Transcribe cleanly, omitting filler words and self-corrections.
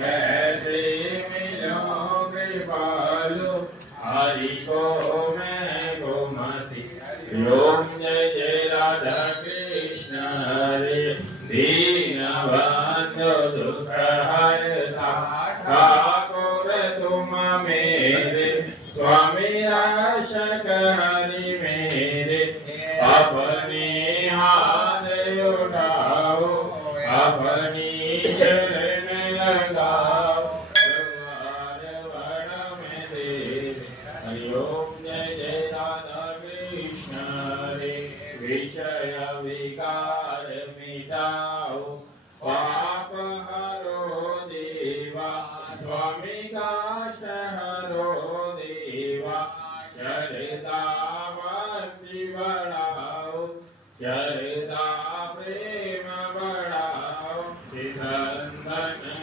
कैसे मिलो कृपालु हरि को मैं गोमती। ओम जय जय राधा कृष्ण हरे दीनबंधु दुख हरता ठाकुर तुम मेरे स्वामी रक्षक हरि मेरे। अपने हाथ उठाओ अपनी चरण लगाओ द्वार वर्ण में देव। हरि ओम जय जय राधा कृष्ण हरे विषय विकार मिटाओ पाप हरो देवा स्वामी काष्ठ हरो देवा। चरता भक्ति बढ़ाओ चरता प्रेम बढ़ाओ धन धन